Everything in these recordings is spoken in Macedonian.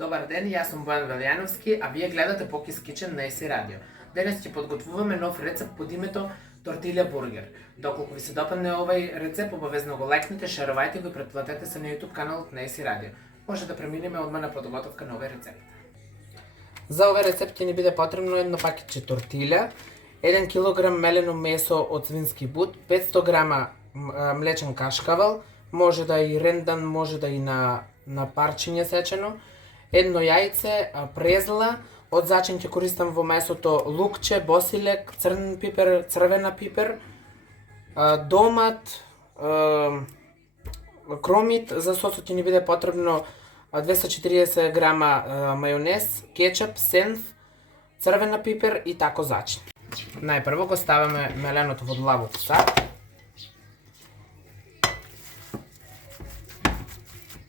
Добар ден, јас сум Бојан Велјановски, а вие гледате Покис Кичен на ЕС Радио. Денес ќе подготвуваме нов рецепт под името тортилја бургер. Доколку ви се допадне овај рецепт, обавезно го лајкнете, шерувајте го и претплатете се на YouTube каналот на ЕС Радио. Може да преминеме одма на подготовка на овај рецепт. За овај рецепт ќе ни биде потребно едно пакетче тортилја, 1 кг мелено месо од свински бут, 500 г млечен кашкавал, може да и рендан, може да и на парчиња сечено, едно јајце, презла, од зачин ќе користам во месото лукче, босилек, црн пипер, црвена пипер, домат, кромит. За сосот ќе ни биде потребно 240 г мајонез, кетчуп, сенф, црвена пипер и тако зачин. Најпрво го ставаме меленото во длабок сак.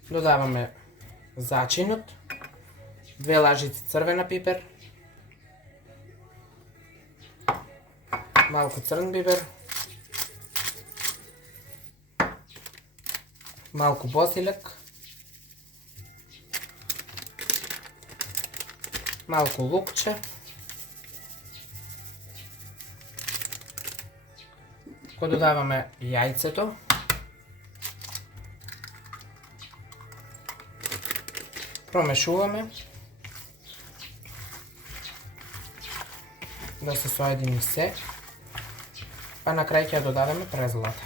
Додаваме зачинот, 2 лажици црвена пипер, малку црн пипер, малку босилек, малку лукче, го додаваме јајцето, промешуваме да се соедини се, па на крај ќе додадеме презлата.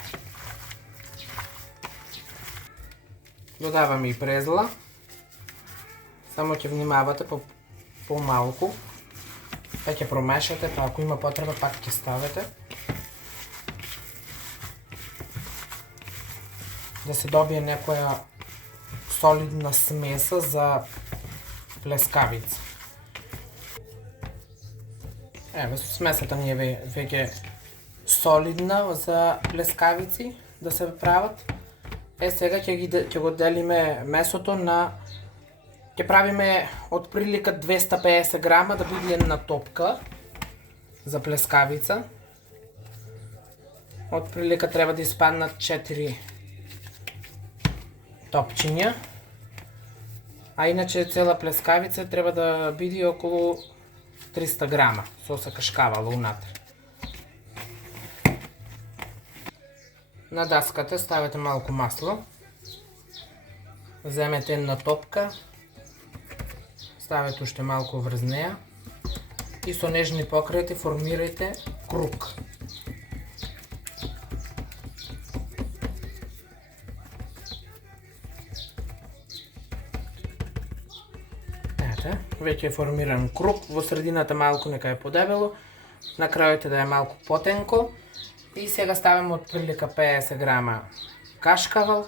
Додаваме и презла, само ќе внимавате по малку, па ќе промешате, па ако има потреба пак ќе ставите. Да се добие некоја солидна смеса за плескавица. Еве, смесата ни е веќе солидна за плескавици да се прават. Сега ќе го делиме месото на... Ќе правиме од прилика 250 г да биде една топка за плескавица. Од прилика треба да испаднат 4 топчиња. А иначе цела плескавица треба да биде околу 300 г со кашкавало унатре. На даската ставете малку масло. Земете една топка. Ставете уште малку врз неја. И со нежни покрајти формирајте круг. Веќе е формиран круг, во средината малку нека е подебело, на крајот да е малку потенко. И сега ставаме од прилика 50 г кашкавал.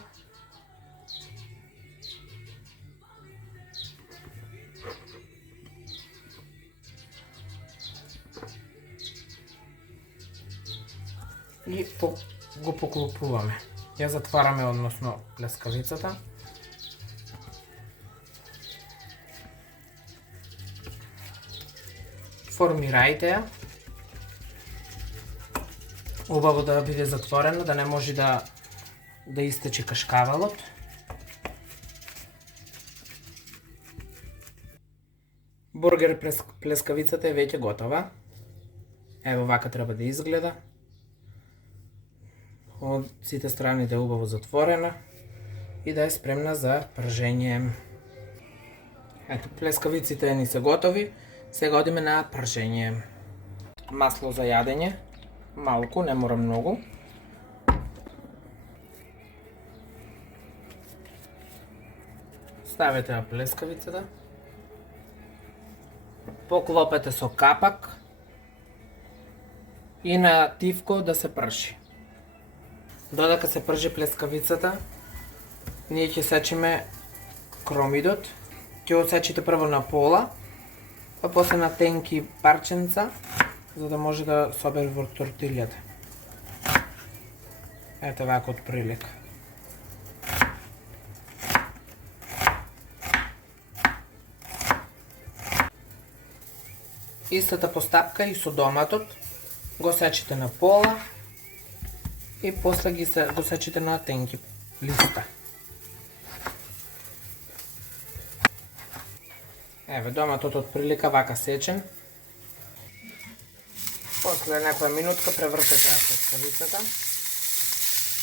И го поклопуваме. Ја затвараме односно плескавицата. Формирајте ја. Убаво да биде затворено, да не може да истече кашкавалот. Бургер плескавицата е веќе готова. Ево вака треба да изгледа. Од сите страни да е убаво затворена и да е спремна за пржење. Ето, плескавиците ни се готови. Сега одиме на пржење. Масло за јадење. Малку, не мора многу. Ставете ја плескавицата. Поклопете со капак. И на тивко да се пржи. Додека се пржи плескавицата, ние ќе сечиме кромидот. Ќе го сечите прво на пола, па после на тенки парченца, за да може да собере во тортилјата. Ето вака од прилика. Истата постапка и со доматот. Го сечите на пола и после го сечите на тенки листа. Еве, доматот од прилика вака сечен. После некоја минутка превртете ја плескавицата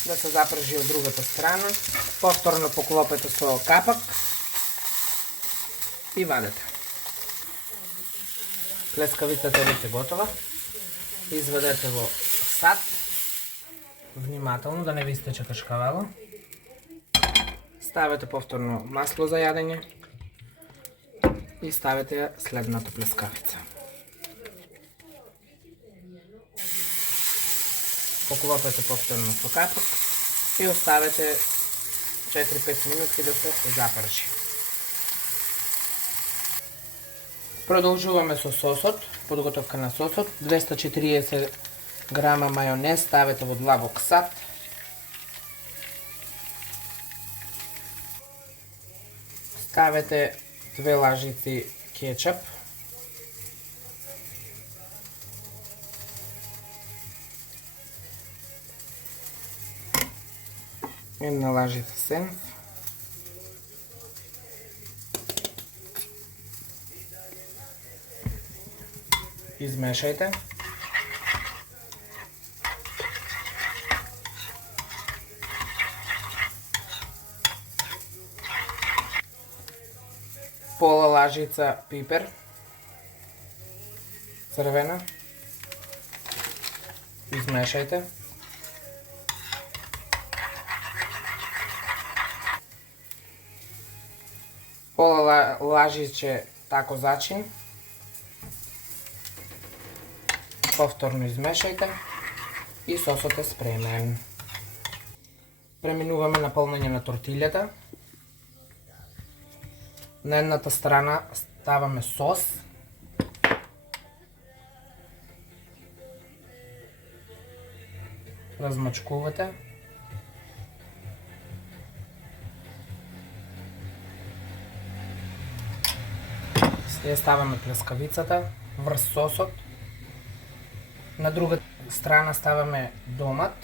да се запржи од другата страна. Повторно поклопете со капак и вадете. Плескавицата е веќе готова. Извадете во сад. Внимателно да не ви истече кашкавало. Ставете повторно масло за јадење и ставете ја следната плескавица. Поклопете повторно со капак и оставете 4-5 минутки да се запрши. Продолжуваме со сосот, подготовка на сосот. 240 грама мајонез ставете во длабок сад. Ставете 2 лажици кетчап. Една лажица сенф. Измешајте. Пола лажица пипер црвена. Измешајте. Пола лажиче тако зачин. Повторно измешајте и сосот е спремен. Преминуваме на полнење на тортилјата. На едната страна ставаме сос. Размачкувате. Сега ставаме плескавицата врз сосот. На друга страна ставаме домат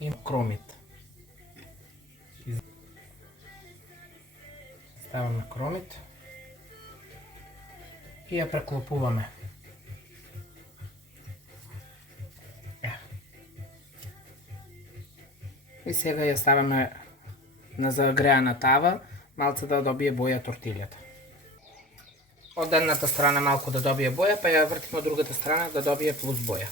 и кромит. Ставаме кромит и ја преклопуваме. И сега ја ставаме на загреана тава, малце да добие боја тортилјата. Од едната страна малку да добие боја, па ја вртиме од другата страна да добие плюс боја.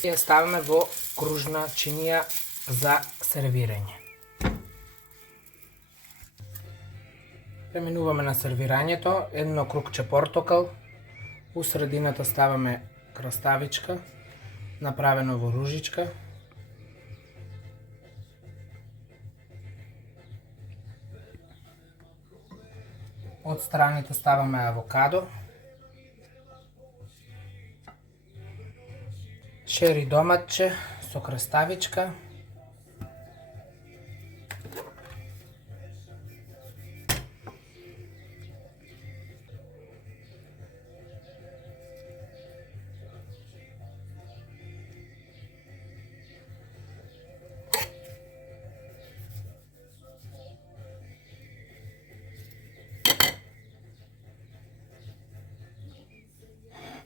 Ја ставаме во кружна чинија за сервирање. Преминуваме на сервирањето. Едно крукче портокал. У средината ставаме краставичка, направено во ружичка. Од страните ставаме авокадо. Шери доматче со краставичка.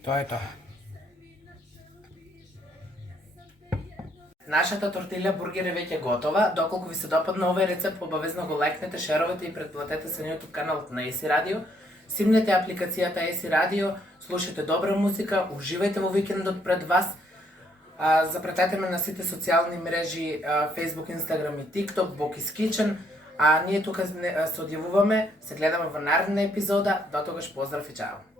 Тоа е тоа. Нашата тортилја бургер е веќе готова. Доколку ви се допадна овој рецепт, обавезно го лајкнете, шеровете и претплатете се на YouTube каналот на AC Radio. Симнете апликацијата AC Radio, слушате добра музика, уживајте во викендот пред вас. Запратете ме на сите социјални мрежи Facebook, Instagram и TikTok, Boki's Kitchen. А ние тука се одјавуваме, се гледаме во наредна епизода. До тогаш поздрав и чао!